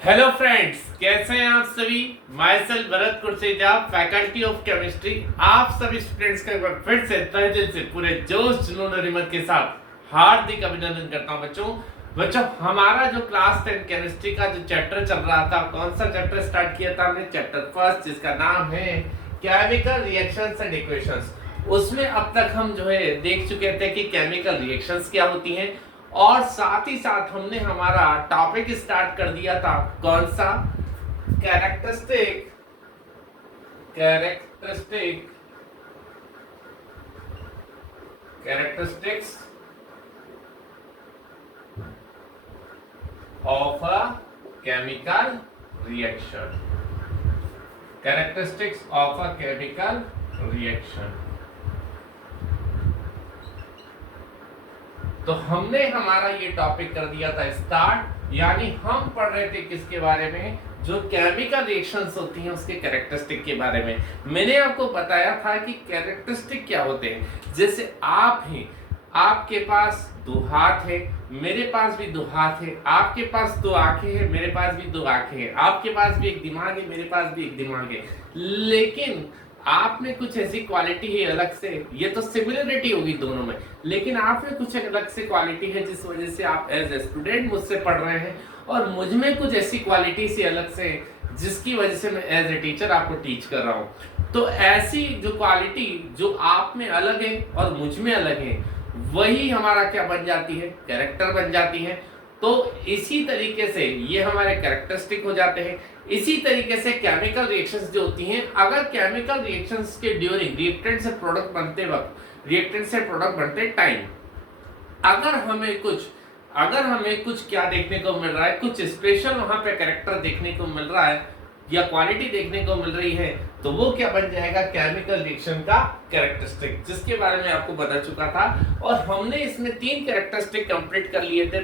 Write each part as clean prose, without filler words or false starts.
Hello friends, कैसे हैं आप सभी। Myself Bharat Kurseja, faculty of chemistry. आप सभी स्टूडेंट्स का एक बार फिर से तहे दिल से पूरे जोश जुनून और हिम्मत के साथ हार्दिक अभिनंदन करता हूं। बच्चों हमारा जो क्लास 10 केमिस्ट्री का जो चैप्टर चल रहा था, कौन सा चैप्टर स्टार्ट किया था हमने? चैप्टर फर्स्ट, जिसका नाम है केमिकल रिएक्शंस एंड इक्वेशंस। उसमें अब तक हम जो है देख चुके थे कि केमिकल रिएक्शंस क्या होती हैं, और साथ ही साथ हमने हमारा टॉपिक स्टार्ट कर दिया था। कौन सा? Characteristic characteristic characteristics of a chemical reaction. Characteristics of a chemical reaction. तो हमने हमारा ये टॉपिक कर दिया था स्टार्ट, यानी हम पढ़ रहे थे किसके बारे में? जो केमिकल रिएक्शंस होती हैं उसके कैरेक्टरिस्टिक के बारे में। मैंने आपको बताया था कि कैरेक्टरिस्टिक क्या होते हैं। जैसे आप हैं, आपके पास दो हाथ है, मेरे पास भी दो हाथ है, आपके पास दो आंखें हैं, मेरे पास भी दो आंखें हैं, आपके पास भी एक दिमाग है, मेरे पास भी एक दिमाग है, लेकिन आप में कुछ ऐसी क्वालिटी है अलग से। ये तो सिमिलरिटी होगी दोनों में, लेकिन आप में कुछ अलग से क्वालिटी है जिस वजह से आप एज ए स्टूडेंट मुझसे पढ़ रहे हैं, और मुझ में कुछ ऐसी क्वालिटी सी अलग से जिसकी वजह से मैं एज ए टीचर आपको टीच कर रहा हूँ। तो ऐसी जो क्वालिटी जो आप में अलग है और मुझ में अलग है, वही हमारा क्या बन जाती है? कैरेक्टर बन जाती है। तो इसी तरीके से ये हमारे कैरेक्टरिस्टिक हो जाते हैं। इसी तरीके से केमिकल रिएक्शंस जो होती हैं, अगर केमिकल रिएक्शंस के ड्यूरिंग रिएक्टेंट से प्रोडक्ट बनते वक्त, रिएक्टेंट से प्रोडक्ट बनते टाइम, अगर हमें कुछ क्या देखने को मिल रहा है, कुछ स्पेशल वहां पे कैरेक्टर देखने को मिल रहा है या क्वालिटी देखने को मिल रही है, तो वो क्या बन जाएगा? केमिकल रिएक्शन का कैरेक्टरिस्टिक, जिसके बारे में आपको बता चुका था। और हमने इसमें 3 कैरेक्टरिस्टिक कंप्लीट कर लिए थे।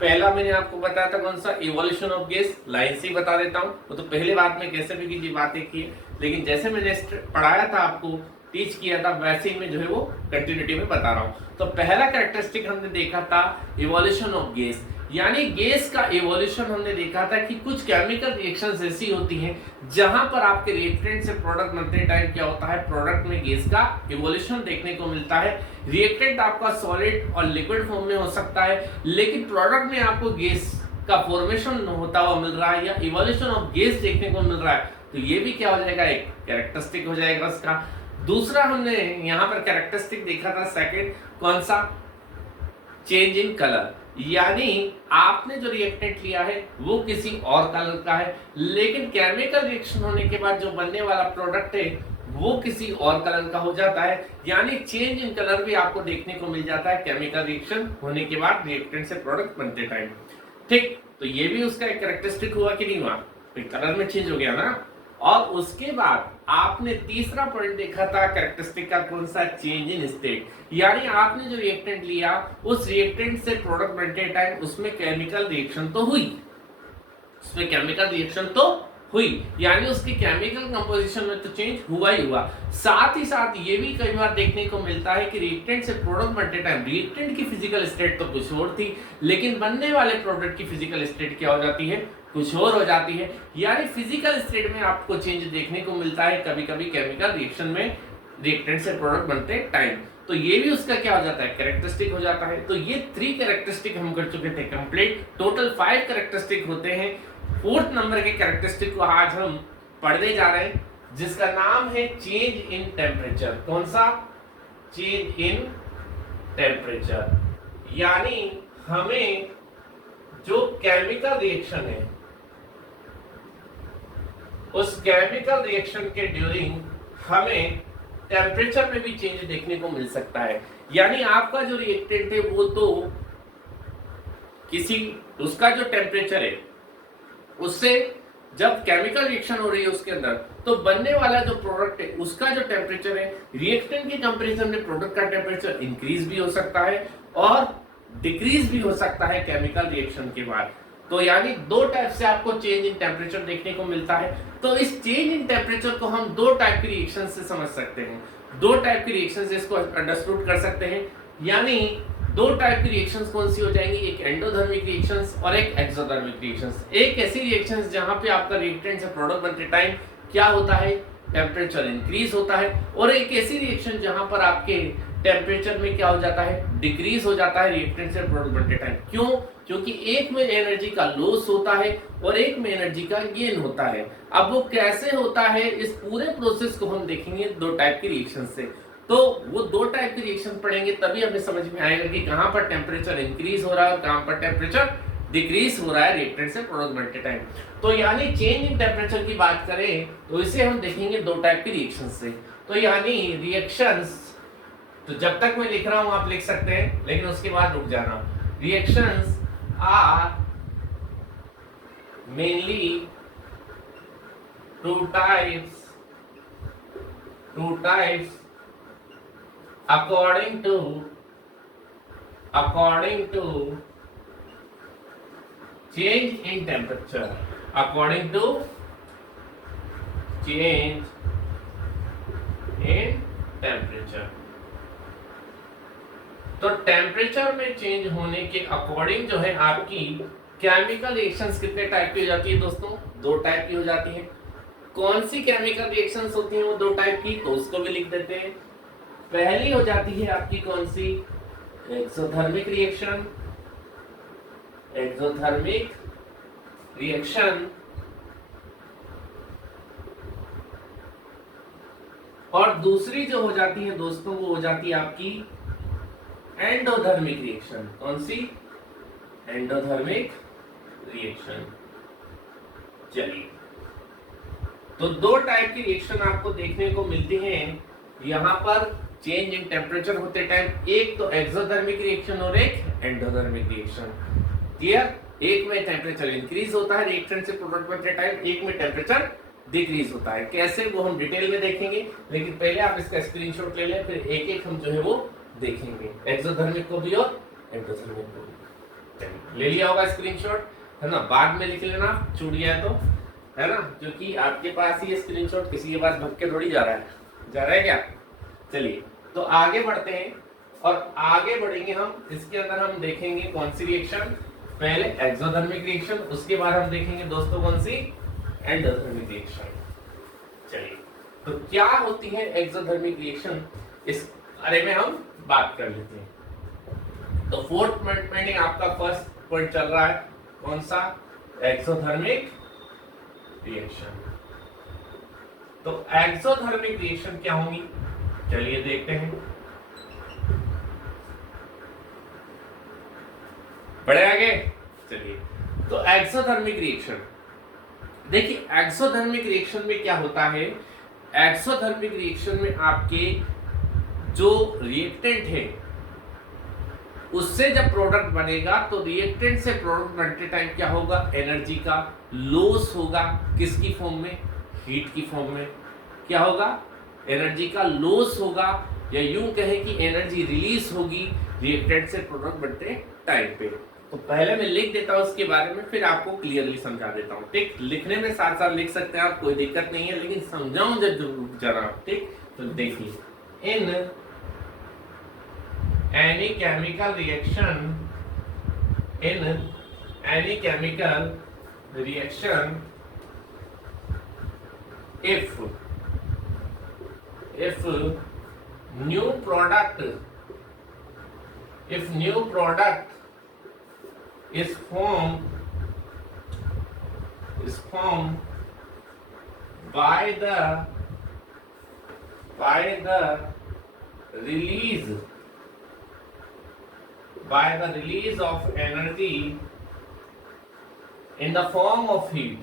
पहला मैंने आपको बताया था कौन सा? Evolution of gas. लाइन से ही बता देता हूँ, वो तो पहले बात में कैसे भी कीजिए बातें की, लेकिन जैसे मैंने पढ़ाया था आपको, टीच किया था, वैसे ही मैं जो है वो कंटिन्यूटी में बता रहा हूँ। तो पहला कैरेक्टरिस्टिक हमने देखा था इवोल्यूशन ऑफ गैस, यानी गैस का इवोल्यूशन। हमने देखा था कि कुछ केमिकल रिएक्शंस ऐसी होती हैं जहां पर आपके रिएक्टेंट से प्रोडक्ट बनते टाइम क्या होता है? प्रोडक्ट में गैस का इवोल्यूशन देखने को मिलता है। रिएक्टेंट आपका सॉलिड और लिक्विड फॉर्म में हो सकता है, लेकिन प्रोडक्ट में आपको गैस का फॉर्मेशन होता हुआ मिल रहा है या इवोल्यूशन ऑफ गैस देखने को मिल रहा है, तो ये भी क्या हो जाएगा? एक कैरेक्टरिस्टिक हो जाएगा उसका। दूसरा हमने यहाँ पर कैरेक्टरिस्टिक देखा था सेकंड, कौन सा? चेंज इन कलर, यानी आपने जो रिएक्टेंट लिया है वो किसी और कलर का है, लेकिन केमिकल रिएक्शन होने के बाद जो बनने वाला प्रोडक्ट है वो किसी और कलर का हो जाता है। यानी चेंज इन कलर भी आपको देखने को मिल जाता है केमिकल रिएक्शन होने के बाद रिएक्टेंट से प्रोडक्ट बनते टाइम। ठीक, तो ये भी उसका एक कैरेक्टरिस्टिक हुआ कि नहीं हुआ? कलर में चेंज हो गया ना। और उसके बाद आपने तीसरा पॉइंट देखा था कैरेक्टरिस्टिक का, कौन सा? चेंज इन स्टेट, यानी आपने जो रिएक्टेंट लिया उस रिएक्टेंट से प्रोडक्ट बनते टाइम उसमें केमिकल रिएक्शन तो हुई, यानी उसकी केमिकल कंपोजिशन में तो चेंज हुआ ही हुआ। साथ ही साथ ये भी कई बार देखने को मिलता है कि रिएक्टेंट से प्रोडक्ट बनते टाइम रिएक्टेंट की फिजिकल स्टेट तो कुछ और थी, लेकिन बनने वाले प्रोडक्ट की फिजिकल स्टेट क्या हो जाती है? कुछ और हो जाती है। यानी फिजिकल स्टेट में आपको चेंज देखने को मिलता है कभी कभी केमिकल रिएक्शन में, रिएक्टेंट से प्रोडक्ट बनते टाइम। तो ये भी उसका क्या हो जाता है? कैरेक्टरिस्टिक हो जाता है। तो ये 3 कैरेक्टरिस्टिक हम कर चुके थे कंप्लीट। टोटल 5 कैरेक्टरिस्टिक होते हैं। 4th नंबर के कैरेक्टरिस्टिक को आज हम पढ़ने जा रहे हैं, जिसका नाम है चेंज इन टेम्परेचर। कौन सा? चेंज इन टेम्परेचर, यानी हमें जो केमिकल रिएक्शन है उस केमिकल रिएक्शन के ड्यूरिंग हमें टेम्परेचर में भी चेंज देखने को मिल सकता है। यानी आपका जो रिएक्टेंट है वो तो किसी, उसका जो टेम्परेचर है उससे जब केमिकल रिएक्शन हो रही है उसके अंदर, तो बनने वाला जो प्रोडक्ट है उसका जो टेम्परेचर है, रिएक्टेंट के कंपैरिजन में प्रोडक्ट का टेम्परेचर इंक्रीज भी हो सकता है और डिक्रीज भी हो सकता है केमिकल रिएक्शन के बाद। तो यानी 2 टाइप से आपको चेंज इन टेम्परेचर देखने को मिलता है। तो इस चेंज इन टेम्परेचर को हम 2 टाइप की रिएक्शन से समझ सकते हैं, 2 टाइप की रिएक्शन से इसको अंडरस्टूड कर सकते हैं। यानी दो टाइप की रिएक्शंस कौन सी हो जाएंगी, एक एंडोथर्मिक रिएक्शंस और एक एक्सोथर्मिक रिएक्शंस। एक ऐसी रिएक्शंस जहां पे आपका रिएक्टेंट से प्रोडक्ट बनते टाइम क्या होता है, टेम्परेचर इंक्रीज होता है, और एक ऐसी रिएक्शन जहां पर आपके टेम्परेचर में क्या हो जाता है, डिक्रीज हो जाता है रिएक्टेंट से प्रोडक्ट बनते टाइम। क्यों? क्योंकि एक में एनर्जी का लॉस होता है और एक में एनर्जी का गेन होता है। अब वो कैसे होता है, इस पूरे प्रोसेस को हम देखेंगे दो टाइप की रिएक्शन से। तो वो दो टाइप की रिएक्शन पढ़ेंगे तभी हमें समझ में आएगा कि कहां पर टेम्परेचर इंक्रीज हो रहा है और कहां पर टेम्परेचर डिक्रीज हो रहा है रिएक्टेंट से प्रोडक्ट बनते टाइम। तो यानी चेंज इन टेम्परेचर की बात करें तो इसे हम देखेंगे दो टाइप की रिएक्शन से। तो यानी रिएक्शंस, तो जब तक मैं लिख रहा हूं आप लिख सकते हैं, लेकिन उसके बाद रुक जाना। Reactions are mainly two types according to change in temperature, according to change in temperature। तो टेम्परेचर में चेंज होने के अकॉर्डिंग जो है आपकी केमिकल रिएक्शंस कितने टाइप की हो जाती है दोस्तों, दो टाइप की हो जाती है। कौन सी केमिकल रिएक्शंस होती हैं वो दो टाइप की, तो उसको भी लिख देते हैं। पहली हो जाती है आपकी कौन सी, एक्सोथर्मिक रिएक्शन, और दूसरी जो हो जाती है दोस्तों वो हो जाती है आपकी एंडोथर्मिक रिएक्शन। कौन सी, एंडोथर्मिक रिएक्शन। चलिए, तो दो टाइप की रिएक्शन आपको देखने को मिलती हैं यहां पर चेंज इन टेम्परेचर होते टाइम, एक तो एक्सोथर्मिक रिएक्शन और एक एंडोथर्मिक रिएक्शन। क्लियर? एक में टेम्परेचर इंक्रीज होता है रिएक्टेंट से प्रोडक्ट बनते टाइम, एक में टेम्परेचर डिक्रीज होता है। कैसे, वो हम डिटेल में देखेंगे, लेकिन पहले आप इसका स्क्रीनशॉट ले लें, फिर एक एक हम जो है वो देखेंगे, एक्सोथर्मिक को भी और एंडोथर्मिक को भी। ले लिया होगा स्क्रीनशॉट, है ना, बाद में लिख लेना छूट गया तो, है ना, क्योंकि आपके पास ही स्क्रीनशॉट किसी के पास भग के थोड़ी जा रहा है क्या। चलिए, तो आगे बढ़ते हैं, और आगे बढ़ेंगे हम, इसके अंदर हम देखेंगे कौन सी रिएक्शन, पहले एक्सोथर्मिक रिएक्शन, उसके बाद हम देखेंगे दोस्तों कौन सी, एंडोथर्मिक रिएक्शन। चलिए, तो क्या होती है एक्सोथर्मिक रिएक्शन, इस बारे में हम बात कर लेते हैं। तो फोर्थ में आपका फर्स्ट पॉइंट चल रहा है, कौन सा, एक्सोथर्मिक रिएक्शन। तो एक्सोथर्मिक रिएक्शन क्या होंगी, चलिए देखते हैं। बढ़े आगे, चलिए। तो एक्सोथर्मिक रिएक्शन, देखिए एक्सोथर्मिक रिएक्शन में क्या होता है, एक्सोथर्मिक रिएक्शन में आपके जो रिएक्टेंट है उससे जब प्रोडक्ट बनेगा तो रिएक्टेंट से प्रोडक्ट बनते टाइम क्या होगा, एनर्जी का लॉस होगा। किसकी फॉर्म में, हीट की फॉर्म में। क्या होगा, एनर्जी का लॉस होगा, या यूं कहें कि एनर्जी रिलीज होगी रिएक्टेंट से प्रोडक्ट बनते टाइम पे। तो पहले मैं लिख देता हूं उसके बारे में, फिर आपको क्लियरली समझा देता हूं। ठीक, लिखने में साथ साथ लिख सकते हैं आप, कोई दिक्कत नहीं है, लेकिन समझाऊं जब जरा। ठीक, तो देखिए, इन any chemical reaction, in any chemical reaction, if new product is formed by the release of energy in the form of heat,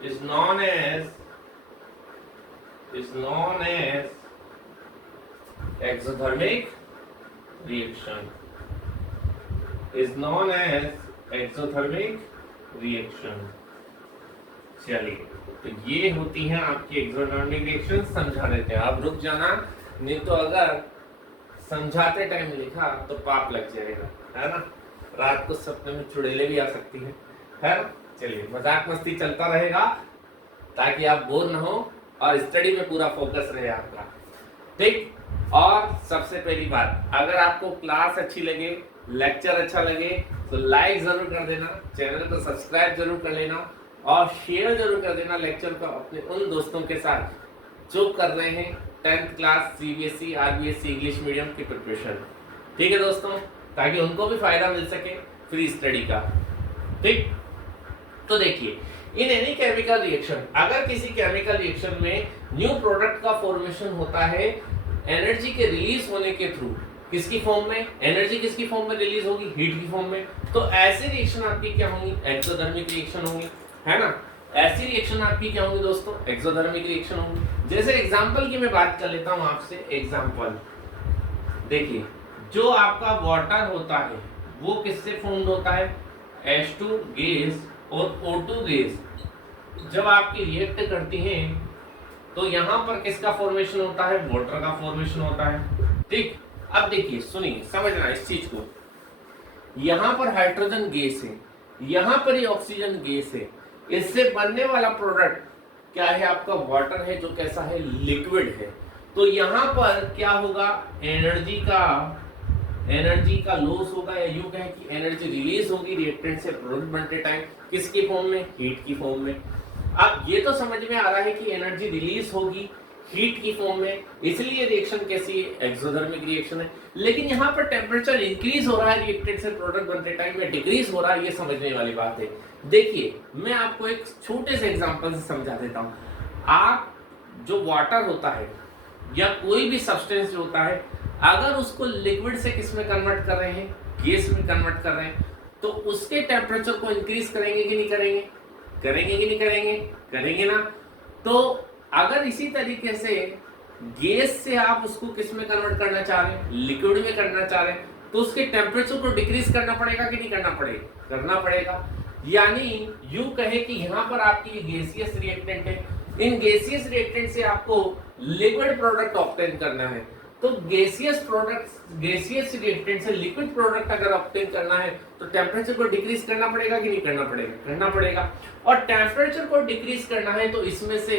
is known as exothermic reaction. चलिए, तो ये होती हैं आपकी एक्सोथर्मिक रिएक्शन। समझा देते हैं, आप रुक जाना, नहीं तो अगर समझाते टाइम लिखा तो पाप लग जाएगा, है ना। रात को सपने में चुड़ैलें भी आ सकती है ना। चलिए मजाक मस्ती चलता रहेगा ताकि आप बोर ना हो और स्टडी में पूरा फोकस रहे आपका, ठीक। और सबसे पहली बात, अगर आपको क्लास अच्छी लगे, लेक्चर अच्छा लगे तो लाइक जरूर कर देना, चैनल को सब्सक्राइब जरूर कर लेना और शेयर जरूर कर देना लेक्चर को अपने उन दोस्तों के साथ जो कर रहे हैं 10th class CBSE RBSE English medium की प्रिपरेशन, ठीक है दोस्तों, ताकि उनको भी फायदा मिल सके फ्री स्टडी का, ठीक। तो देखिए, इन एनी केमिकल रिएक्शन, अगर किसी केमिकल रिएक्शन में न्यू प्रोडक्ट का फॉर्मेशन होता है एनर्जी के रिलीज होने के थ्रू, किसकी फॉर्म में, एनर्जी किसकी फॉर्म में रिलीज होगी, हीट की फॉर्म में, तो ऐसी रिएक्शन आपकी क्या होंगी, एक्सोथर्मिक रिएक्शन होंगी, है ना। ऐसी रिएक्शन आपकी क्या होंगी दोस्तों, एक्सोथर्मिक रिएक्शन होंगी। जैसे एग्जांपल की मैं बात कर लेता हूं आपसे, एग्जांपल देखिए, जो आपका वाटर होता है वो किससे फॉर्म्ड होता है, H2 गैस और O2 गैस जब आपकी रिएक्ट करती हैं तो यहां पर किसका फॉर्मेशन होता है, वाटर का फॉर्मेशन होता है, ठीक। अब देखिए, सुनिए, समझना इस चीज को, यहां पर हाइड्रोजन गैस है, यहां पर ये ऑक्सीजन गैस है, इससे बनने वाला प्रोडक्ट क्या है, आपका वाटर है जो कैसा है, लिक्विड है। तो यहां पर क्या होगा, एनर्जी का लॉस होगा, या यूं कहें कि एनर्जी रिलीज होगी रिएक्टेंट से प्रोडक्ट बनते टाइम, किसकी फॉर्म में, हीट की फॉर्म में। अब ये तो समझ में आ रहा है कि एनर्जी रिलीज होगी हीट की फॉर्म में, इसलिए रिएक्शन कैसी है, एक्सोथर्मिक रिएक्शन है। लेकिन यहाँ पर टेम्परेचर इंक्रीज हो रहा है रिएक्टेंट से प्रोडक्ट बनते टाइम में डिक्रीज हो रहा है, ये समझने वाली बात है। देखिए, मैं आपको एक छोटे से एग्जांपल से समझा देता हूँ। आप जो वाटर होता है या कोई भी सब्सटेंस जो होता है, अगर उसको लिक्विड से किस में कन्वर्ट कर रहे हैं, गैस में कन्वर्ट कर रहे हैं, तो उसके टेम्परेचर को इंक्रीज करेंगे कि नहीं करेंगे, करेंगे कि नहीं करेंगे, करेंगे ना। तो अगर इसी तरीके से गैस से आप उसको किस में कन्वर्ट करना चाह रहे हैं, लिक्विड में करना चाह रहे हैं, तो उसके टेम्परेचर को डिक्रीज करना पड़ेगा कि नहीं करना पड़ेगा, करना पड़ेगा। यानी यूं कहे कि यहाँ पर आपकी गैसियस रिएक्टेंट है, इन गैसियस रिएक्टेंट से आपको लिक्विड प्रोडक्ट ऑब्टेन करना है, तो गैसियस रिएक्टेंट से लिक्विड प्रोडक्ट अगर ऑब्टेन करना है तो टेम्परेचर को डिक्रीज करना पड़ेगा कि नहीं करना पड़ेगा, करना पड़ेगा। और टेम्परेचर को डिक्रीज करना है तो इसमें से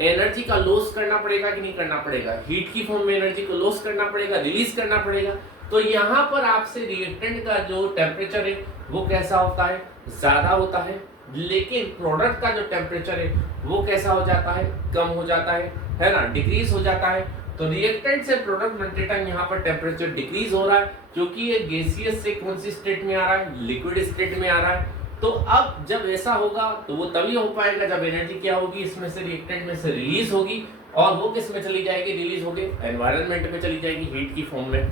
एनर्जी का लॉस करना पड़ेगा कि नहीं करना पड़ेगा, हीट की फॉर्म में एनर्जी को लॉस करना पड़ेगा, रिलीज करना पड़ेगा। तो यहाँ पर आपसे रिएक्टेंट का जो टेम्परेचर है वो कैसा होता है, ज्यादा होता है, लेकिन प्रोडक्ट का जो टेम्परेचर है वो कैसा हो जाता है, कम हो जाता है ना, डिक्रीज हो जाता है। तो रिएक्टेंट से प्रोडक्ट बनते टाइम यहाँ पर टेम्परेचर डिक्रीज हो रहा है, क्योंकि ये गैसियस से कौन सी स्टेट में आ रहा है, लिक्विड स्टेट में आ रहा है। तो अब जब ऐसा होगा तो वो तभी हो पाएगा जब एनर्जी क्या होगी, इसमें से रिएक्टेंट में से रिलीज होगी, और वो किस में चली जाएगी, रिलीज होगी एनवायरनमेंट में चली जाएगी, हीट की फॉर्म में।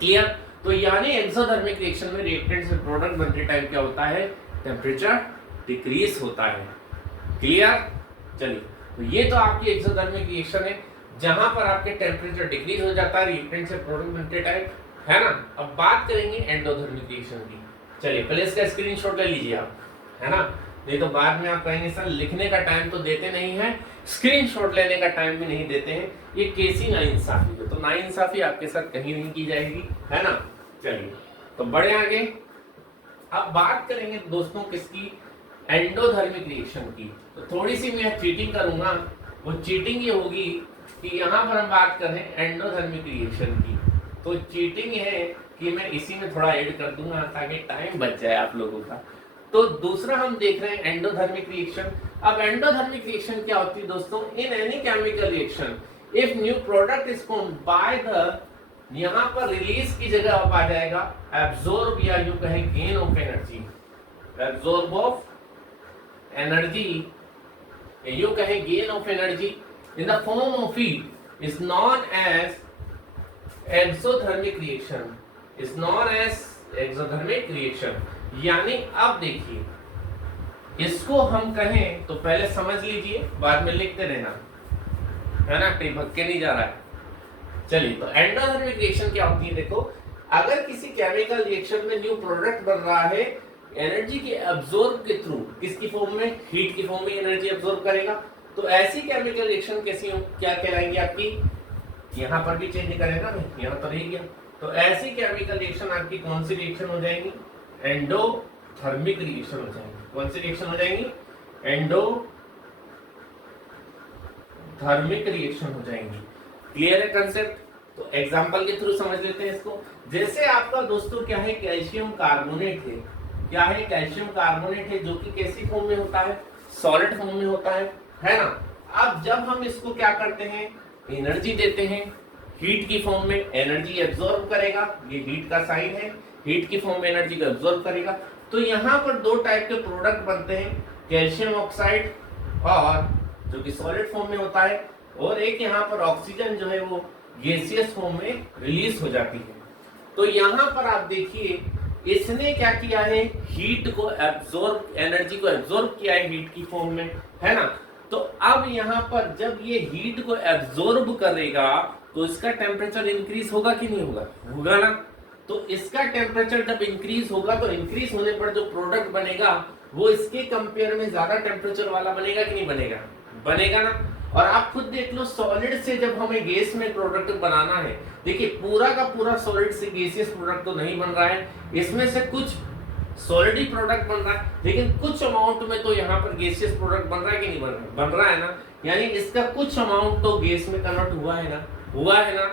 क्लियर। तो यानी एक्सोथर्मिक रिएक्शन में रिएक्टेंट से प्रोडक्ट बनते टाइम क्या होता है, टेम्परेचर डिक्रीज होता है। क्लियर। चलिए, तो ये तो आपकी एक्सोथर्मिक रिएक्शन है जहां पर आपके टेम्परेचर डिक्रीज हो जाता है रिएक्टेंट से प्रोडक्ट बनते टाइम, है ना। अब बात करेंगे एंडोथर्मिक रिएक्शन की। चलिए, पहले इसका स्क्रीनशॉट ले लीजिए आप, है ना, नहीं तो बाद में आप कहेंगे सर लिखने का टाइम तो देते नहीं है, स्क्रीनशॉट लेने का टाइम भी नहीं देते हैं, ये कैसी नाइंसाफी है। तो नाइंसाफी आपके साथ कहीं नहीं की जाएगी, है ना। चलिए, तो बढ़े आगे। अब बात करेंगे दोस्तों किसकी, एंडोथर्मिक रिएक्शन की। तो थोड़ी सी मैं चीटिंग करूंगा, वो चीटिंग ये होगी कि यहाँ पर हम बात कर रहे हैं एंडोथर्मिक रिएक्शन की, तो चीटिंग है कि मैं इसी में थोड़ा ऐड कर दूंगा ताकि टाइम बच जाए आप लोगों का। तो दूसरा हम देख रहे हैं एंडोथर्मिक रिएक्शन। अब एंडोथर्मिक रिएक्शन क्या होती है दोस्तों, in any chemical reaction if new product is formed by the, यहाँ पर रिलीज की जगह अब आ जाएगा एब्जॉर्ब, या यूं कहें gain of energy, absorb of energy, यूं कहें gain of energy in the form of heat is known as exothermic reaction, is known as exothermic reaction। यानी अब देखिए, इसको हम कहें तो पहले समझ लीजिए, बाद में लिखते रहना, है ना, कहीं भग के नहीं जा रहा है। चलिए, तो एंडोथर्मिक रिएक्शन क्या होती है, देखो, अगर किसी केमिकल रिएक्शन में न्यू प्रोडक्ट बन रहा है एनर्जी के एब्जॉर्ब के थ्रू, किसकी फॉर्म में, हीट की फॉर्म में एनर्जी एब्जॉर्ब करेगा, तो ऐसी केमिकल रिएक्शन कैसी हो, क्या कहलाएंगी आपकी, यहाँ पर भी चेंज करें ना, यहाँ तो रह गया, तो ऐसी केमिकल रिएक्शन आपकी कौन सी रिएक्शन हो जाएंगी, एंडोथर्मिक रिएक्शन हो जाएंगी। कौन सी रिएक्शन हो जाएंगी? एंडोथर्मिक रिएक्शन हो जाएंगी। क्लियर है कंसेप्ट? तो एग्जांपल के थ्रू समझ लेते हैं इसको। जैसे आपका दोस्तों क्या है, कैल्शियम कार्बोनेट है। क्या है? कैल्शियम कार्बोनेट है, जो कि कैसी फॉर्म में होता है? सॉलिड फॉर्म में होता है ना। अब जब हम इसको क्या करते हैं, एनर्जी देते हैं हीट की फॉर्म में, एनर्जी एब्जॉर्ब करेगा, ये हीट का साइन है, हीट की फॉर्म में एनर्जी को एब्जॉर्ब करेगा। तो यहाँ पर दो टाइप के प्रोडक्ट बनते हैं, कैल्शियम ऑक्साइड और जो कि सॉलिड फॉर्म में होता है, और एक यहाँ पर ऑक्सीजन जो है वो गैसियस फॉर्म में रिलीज हो जाती है। तो यहाँ पर आप देखिए इसने क्या किया है, हीट को एब्जॉर्ब, एनर्जी को एब्जॉर्ब किया है हीट की फॉर्म में, है ना। तो अब यहाँ पर जब ये हीट को एब्जॉर्ब करेगा तो इसका टेम्परेचर इंक्रीज होगा कि नहीं होगा? होगा ना। तो इसका टेम्परेचर जब इंक्रीज होगा तो इंक्रीज होने पर जो प्रोडक्ट बनेगा वो इसके कंपेयर में ज्यादा टेम्परेचर वाला बनेगा कि नहीं बनेगा? बनेगा ना। और आप खुद देख लो, सॉलिड से जब हमें गैस में प्रोडक्ट बनाना है, देखिए पूरा का पूरा सॉलिड से गैसियस प्रोडक्ट तो नहीं बन रहा है, इसमें से कुछ सॉलिड ही प्रोडक्ट बन रहा है, लेकिन कुछ अमाउंट में तो यहाँ पर गैसियस प्रोडक्ट बन रहा है कि नहीं बन रहा है? बन रहा है ना। यानी इसका कुछ अमाउंट तो गैस में कन्वर्ट हुआ है ना, हुआ है ना।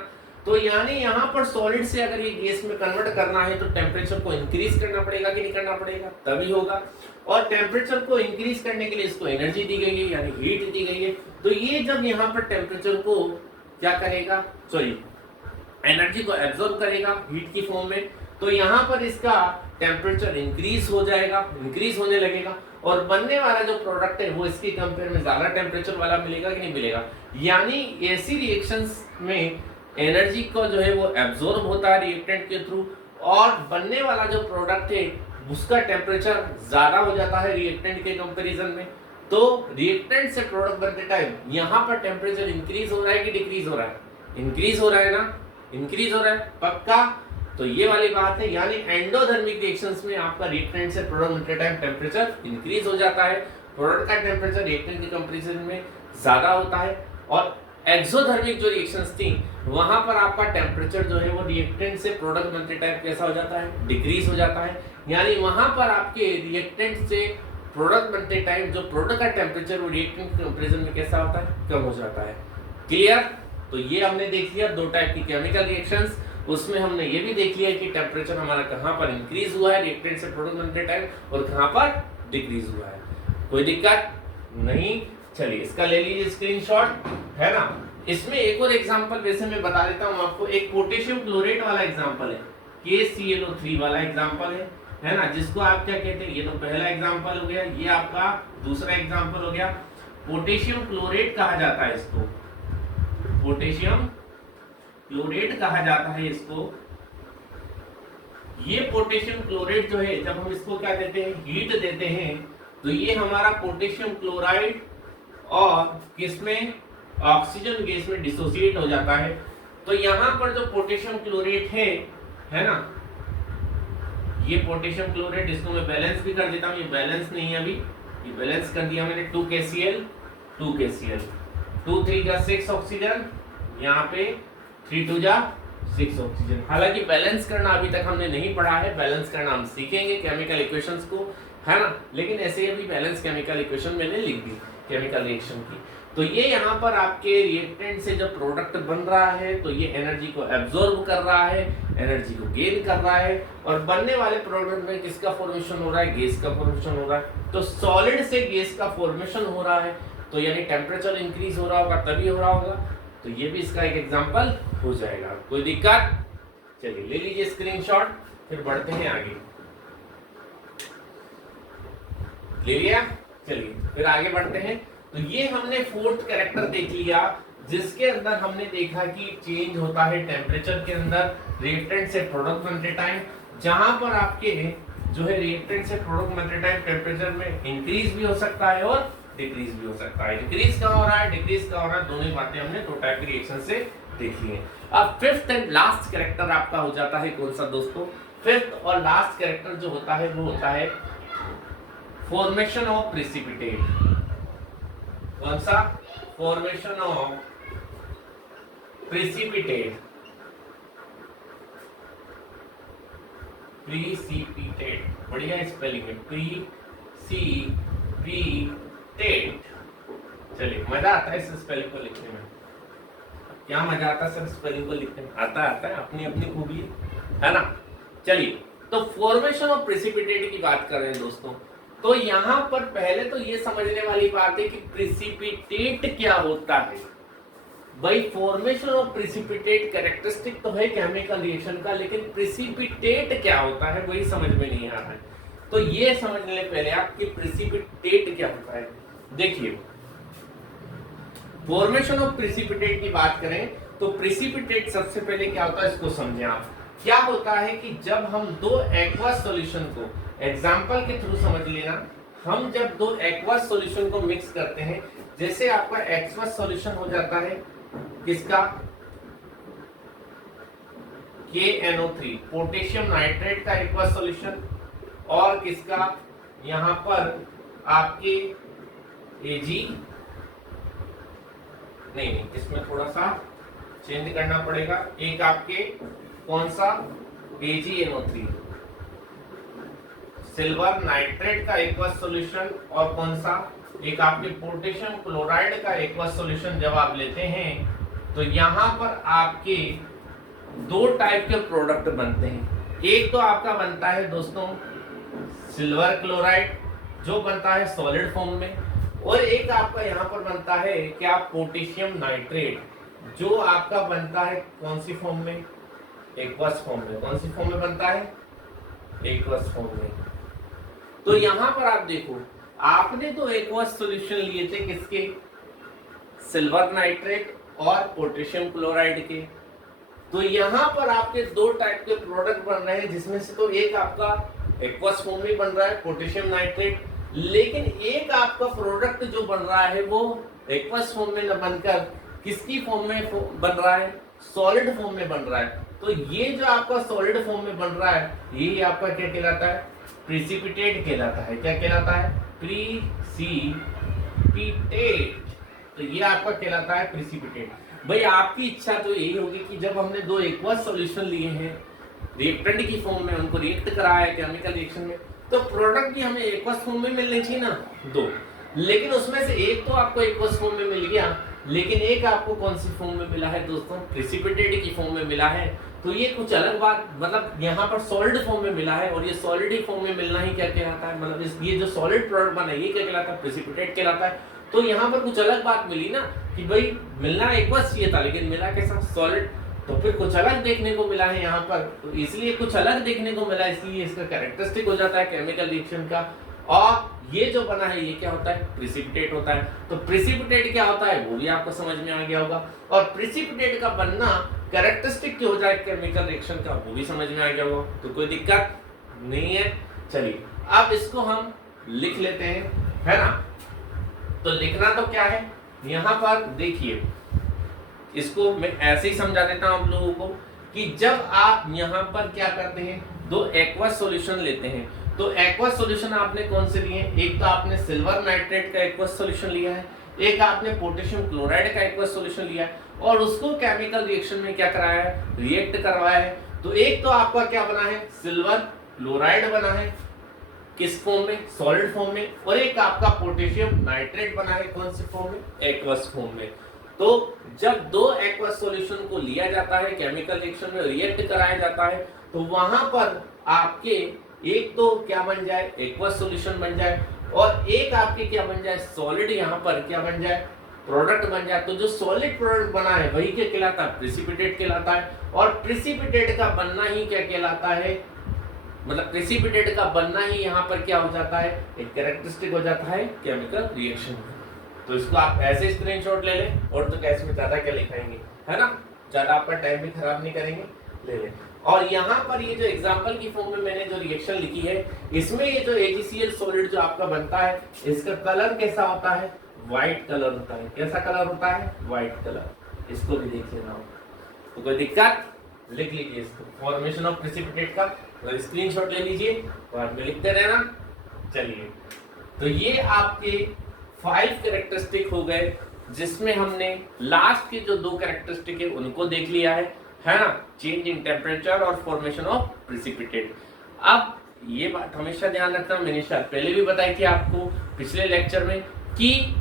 तो यानी यहाँ पर सॉलिड से अगर ये गैस में कन्वर्ट करना है तो टेम्परेचर को इंक्रीज करना पड़ेगा कि नहीं करना पड़ेगा? तभी होगा। और टेम्परेचर को इंक्रीज करने के लिए इसको एनर्जी दी गई है, यानी हीट दी गई है। तो ये जब यहाँ पर टेम्परेचर को क्या करेगा, सॉरी एनर्जी को एब्जॉर्ब करेगा हीट की फॉर्म में, तो यहाँ पर इसका टेम्परेचर इंक्रीज हो जाएगा, इंक्रीज होने लगेगा, और बनने वाला जो प्रोडक्ट है वो इसके कंपेयर में ज्यादा टेम्परेचर वाला मिलेगा कि नहीं मिलेगा? यानी ऐसी रिएक्शंस में एनर्जी को जो है वो एब्जॉर्ब होता है रिएक्टेंट के थ्रू, और बनने वाला जो प्रोडक्ट है उसका टेम्परेचर ज्यादा हो जाता है रिएक्टेंट के कंपैरिजन में। तो रिएक्टेंट से प्रोडक्ट बनते टाइम यहाँ पर टेम्परेचर इंक्रीज हो रहा है कि डिक्रीज हो रहा है? इंक्रीज हो रहा है ना, इंक्रीज हो रहा है पक्का। तो ये वाली बात है, यानी एंडोथर्मिक रिएक्शंस में आपका रिएक्टेंट से प्रोडक्ट बनते टाइम टेम्परेचर इंक्रीज हो जाता है, प्रोडक्ट का टेम्परेचर रिएक्टेंट के कंपैरिजन में ज्यादा होता है। और एक्सोथर्मिक जो रिएक्शंस थी वहां पर आपका टेम्परेचर जो है वो रिएक्टेंट से प्रोडक्ट बनते टाइम कैसा हो जाता है? डिक्रीज हो जाता है। यानी वहां पर आपके रिएक्टेंट से प्रोडक्ट बनते टाइम जो प्रोडक्ट का टेम्परेचर वो रिएक्टेंट के कंपैरिजन में कैसा होता है? कम हो जाता है। क्लियर? तो ये हमने देख लिया दो टाइप की केमिकल रिएक्शंस। उसमें हमने ये भी देख लिया कि टेम्परेचर हमारा कहाँ पर इंक्रीज हुआ है रिएक्टेंट से प्रोडक्ट बनते टाइम और कहाँ पर डिक्रीज हुआ है। कोई दिक्कत नहीं? चलिए इसका ले लीजिए स्क्रीनशॉट, है ना। इसमें एक और एग्जांपल वैसे मैं बता देता हूँ आपको, एक पोटेशियम क्लोरेट वाला एग्जांपल है, KClO3 वाला एग्जांपल है ना, जिसको आप क्या कहते हैं, ये तो पहला एग्जांपल हो गया, ये आपका दूसरा एग्जांपल हो गया। पोटेशियम क्लोरेट कहा जाता है इसको, पोटेशियम क्लोरेट कहा जाता है इसको। ये पोटेशियम क्लोरेट जो है जब हम इसको क्या देते हैं, हीट देते हैं, तो ये हमारा पोटेशियम क्लोराइड और किसमें, ऑक्सीजन गैस में डिसोसिएट हो जाता है। तो यहाँ पर जो पोटेशियम क्लोरेट है ना, ये पोटेशियम क्लोरेट, इसको मैं बैलेंस भी कर देता हूँ, ये बैलेंस नहीं है अभी, ये बैलेंस कर दिया मैंने, 2KCl 2 3 जा 6 ऑक्सीजन, यहाँ पे 3 2 जा 6 ऑक्सीजन। हालांकि बैलेंस करना अभी तक हमने नहीं पढ़ा है, बैलेंस करना हम सीखेंगे केमिकल इक्वेशंस को, है ना। लेकिन ऐसे ही अभी बैलेंस केमिकल इक्वेशन मैंने लिख दी केमिकल रिएक्शन की। तो ये यहाँ पर आपके रिएक्टेंट से जब प्रोडक्ट बन रहा है तो ये एनर्जी को एब्जॉर्ब कर रहा है, एनर्जी को गेन कर रहा है, और बनने वाले प्रोडक्ट में किसका फॉर्मेशन हो रहा है, गैस का फॉर्मेशन हो रहा है। तो सॉलिड से गैस का फॉर्मेशन हो रहा है, तो यानी टेम्परेचर इंक्रीज हो रहा होगा, तभी हो रहा होगा। तो ये भी इसका एक एग्जांपल हो जाएगा। कोई दिक्कत? चलिए ले लीजिए स्क्रीनशॉट, फिर बढ़ते हैं आगे। ले लिया? चलिए फिर आगे बढ़ते हैं। तो ये हमने फोर्थ कैरेक्टर देख लिया, जिसके अंदर हमने देखा कि चेंज होता है टेम्परेचर के अंदर रिएक्टेंट से प्रोडक्ट बनते टाइम, जहां पर आपके जो है रिएक्टेंट से प्रोडक्ट बनते टाइम टेम्परेचर में इंक्रीज भी हो सकता है और डिक्रीज भी हो सकता है। इंक्रीज कहाँ हो रहा है, डिक्रीज कहाँ हो रहा है, दोनों बातें हमने दो टाइप की रिएक्शन से देख ली है। अब फिफ्थ एंड लास्ट कैरेक्टर आपका हो जाता है कौन सा दोस्तों? फिफ्थ और लास्ट कैरेक्टर जो होता है वो होता है फॉर्मेशन ऑफ प्रेसिपिटेट। कौन सा? Formation of precipitate. प्रीसिपिटेट, बढ़िया स्पेलिंग है, प्रीसिपिटेट। प्रिसिपिटेट। चलिए, मजा आता है इस स्पेलिंग को लिखने में। क्या मजा आता है सर स्पेलिंग को लिखने में? आता है, अपनी अपनी खूबी है ना। चलिए, तो फॉर्मेशन ऑफ प्रिसिपिटेट की बात कर रहे हैं दोस्तों। तो यहां पर पहले तो ये समझने वाली बात है कि प्रिसिपिटेट क्या होता है। भाई, फॉर्मेशन ऑफ प्रिसिपिटेट कैरेक्टरिस्टिक तो है केमिकल रिएक्शन का, लेकिन प्रिसिपिटेट क्या होता है वही समझ में नहीं आ रहा है। तो ये समझ ले पहले आप कि प्रिसिपिटेट क्या होता है। देखिए, फॉर्मेशन ऑफ प्रिसिपिटेट की बात करें तो प्रिसिपिटेट सबसे पहले क्या होता है इसको समझें आप। क्या होता है कि जब हम दो एक्वस सॉल्यूशन को, एग्जांपल के थ्रू समझ लेना, हम जब दो एक्वस सॉल्यूशन को मिक्स करते हैं, जैसे आपका एक्वस सॉल्यूशन हो जाता है किसका, KNO3 पोटेशियम नाइट्रेट का एक्वस सॉल्यूशन, और किसका यहां पर आपके Ag, नहीं इसमें थोड़ा सा चेंज करना पड़ेगा, एक आपके कौन सा AgNO3 सिल्वर नाइट्रेट का एक्वस सॉल्यूशन, और कौन सा एक आपके पोटेशियम क्लोराइड का एक्वस सॉल्यूशन जब आप लेते हैं तो यहां पर आपके दो टाइप के प्रोडक्ट बनते हैं। एक तो आपका बनता है दोस्तों सिल्वर क्लोराइड जो बनता है सॉलिड फॉर्म में, और एक आपका यहाँ पर बनता है क्या पोटेशियम नाइट्रेट जो आपका बनता है कौन सी फॉर्म में, एक्वस फॉर्म में। कौन सी फॉर्म में बनता है, एक्वस फॉर्म में। तो यहाँ पर आप देखो, आपने तो एक्वस सॉल्यूशन लिए थे किसके, सिल्वर नाइट्रेट और पोटेशियम क्लोराइड के। तो यहाँ पर आपके दो टाइप के प्रोडक्ट बन रहे हैं, जिसमें से तो एक आपका एक्वस फॉर्म में बन रहा है पोटेशियम नाइट्रेट, लेकिन एक आपका प्रोडक्ट जो बन रहा है वो एक्वस फॉर्म में न बनकर किसकी फॉर्म में बन रहा है, सॉलिड फॉर्म में बन रहा है। तो ये जो आपका सॉलिड फॉर्म में बन रहा है ये आपका क्या कहलाता है, प्रिसिपिटेट कहलाता है। क्या कहलाता है, प्रिसिपिटेट। तो ये आपका कहलाता है प्रिसिपिटेट। भाई, आपकी इच्छा तो यही होगी कि जब हमने दो एक्वस सॉल्यूशन लिए हैं रिएक्टेंट की फॉर्म में, उनको रिएक्ट कराया है केमिकल रिएक्शन में, तो प्रोडक्ट भी हमें एक्वस फॉर्म में मिलने चाहिए ना, दो। लेकिन उसमें से एक तो आपको एक्वस फॉर्म में मिल गया, लेकिन एक आपको कौन सी फॉर्म में मिला है दोस्तों, प्रिसिपिटेट की फॉर्म में मिला है। तो ये कुछ अलग बात, मतलब यहाँ पर सॉलिड फॉर्म में मिला है, और ये सॉलिड ही फॉर्म में मिलना ही क्या कहलाता है, मतलब ये जो सॉलिड प्रोडक्ट बना है ये क्या कहलाता है, प्रिसिपिटेट कहलाता है। तो यहाँ पर कुछ अलग बात मिली ना कि भाई मिलना एक्वस चाहिए था, लेकिन मिला कैसा, सॉलिड। तो फिर कुछ अलग देखने को मिला है यहाँ पर, तो इसलिए कुछ अलग देखने को मिला, इसलिए इसका कैरेक्टरिस्टिक हो जाता है केमिकल रिएक्शन का। और ये जो बना है ये क्या होता है, प्रिसिपिटेट होता है। तो प्रिसिपिटेट क्या होता है वो भी आपको समझ में आ गया होगा, और प्रिसिपिटेट का बनना कैरेक्टरिस्टिक क्या हो जाए केमिकल रिएक्शन का वो भी समझ में आ गया होगा। तो कोई दिक्कत नहीं है। चलिए, अब इसको हम लिख लेते हैं, है ना। तो लिखना तो क्या है, यहाँ पर देखिए, इसको मैं ऐसे ही समझा देता हूं आप लोगों को कि जब आप यहाँ पर क्या करते हैं, दो एक्वस सॉल्यूशन लेते हैं, तो एक्वस सॉल्यूशन आपने कौन से लिए, एक तो आपने सिल्वर नाइट्रेट का एक्वस सॉल्यूशन लिया है, एक आपने पोटेशियम क्लोराइड का एक्वस सॉल्यूशन लिया है, और उसको केमिकल रिएक्शन में क्या कराया है, रिएक्ट करवाया है। तो एक तो आपका क्या बना है, सिल्वर क्लोराइड बना है, किस फॉर्म में, सॉलिड फॉर्म में, और एक आपका पोटेशियम नाइट्रेट बना है कौन से फॉर्म में, एक्वस फॉर्म में। तो जब दो एक्वस सॉल्यूशन को लिया जाता है केमिकल रिएक्शन में रिएक्ट कराया जाता है, तो वहां पर आपके एक तो क्या बन जाए, एक्वस सॉल्यूशन बन जाए, और एक आपके क्या बन जाए, सॉलिड यहाँ पर क्या बन जाए, प्रोडक्ट बन जाए। तो जो सॉलिड प्रोडक्ट बना है वही क्या कहलाता है, प्रिसिपिटेट कहलाता है। और प्रिसिपिटेट का बनना ही क्या कहलाता है, मतलब प्रिसिपिटेट का बनना ही यहाँ पर क्या हो जाता है, एक कैरेक्टरिस्टिक हो जाता है केमिकल रिएक्शन। तो इसको आप ऐसे स्क्रीनशॉट ले लें, और तो कैसे में ज्यादा क्या लिखाएंगे, है ना, ज्यादा आपका टाइम भी खराब नहीं करेंगे, ले लें। और यहाँ पर ये जो एग्जांपल की फॉर्म में मैंने जो रिएक्शन लिखी है, इसमें ये जो AgCl सॉलिड जो आपका बनता है, इसका कलर कैसा होता है, व्हाइट कलर होता है। कैसा कलर होता है, व्हाइट कलर। इसको भी देख लेना हो तो कोई दिक्कत, लिख लीजिए इसको, फॉर्मेशन ऑफ प्रिसिपिटेट का स्क्रीनशॉट ले लीजिए, बाद में लिखते रहना। चलिए, तो ये आपके 5 कैरेक्टरिस्टिक हो गए, जिसमें हमने लास्ट के जो 2 कैरेक्टरिस्टिक है उनको देख लिया है ना, चेंज इन टेम्परेचर और फॉर्मेशन ऑफ प्रिसिपिटेट। अब ये बात हमेशा ध्यान रखना, मैंने शायद पहले भी बताई थी आपको पिछले लेक्चर में, कि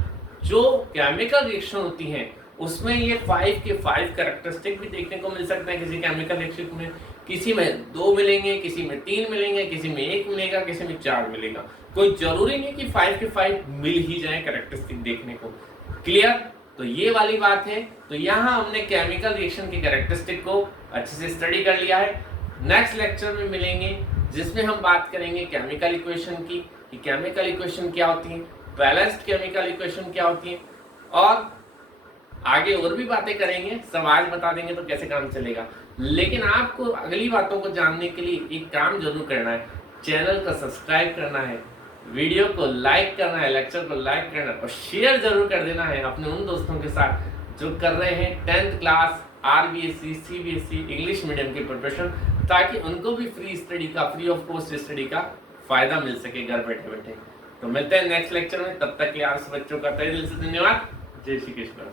जो केमिकल रिएक्शन होती हैं उसमें ये 5 के 5 कैरेक्टरिस्टिक भी देखने को मिल सकते हैं किसी केमिकल रिएक्शन में। किसी में 2 मिलेंगे, किसी में 3 मिलेंगे, किसी में 1 मिलेगा, किसी में 4 मिलेगा। कोई जरूरी नहीं कि 5 के 5 मिल ही जाए कैरेक्टरिस्टिक देखने को। क्लियर? तो ये वाली बात है। तो यहाँ हमने केमिकल रिएक्शन के कैरेक्टरिस्टिक को अच्छे से स्टडी कर लिया है। नेक्स्ट लेक्चर में मिलेंगे जिसमें हम बात करेंगे केमिकल इक्वेशन की, कि केमिकल इक्वेशन क्या होती है, बैलेंस्ड केमिकल इक्वेशन क्या होती है, और आगे और भी बातें करेंगे, सब आज बता देंगे तो कैसे काम चलेगा। लेकिन आपको अगली बातों को जानने के लिए एक काम जरूर करना है, चैनल को सब्सक्राइब करना है, वीडियो को लाइक करना है, लेक्चर को लाइक करना है और शेयर जरूर कर देना है अपने उन दोस्तों के साथ जो कर रहे हैं 10th class RBSC CBSE English medium की प्रिपरेशन, ताकि उनको भी फ्री स्टडी का, फ्री ऑफ कॉस्ट स्टडी का फायदा मिल सके घर बैठे बैठे। तो मिलते हैं नेक्स्ट लेक्चर में, तब तक के लिए आप बच्चों का तहे दिल से धन्यवाद। जय श्री कृष्ण।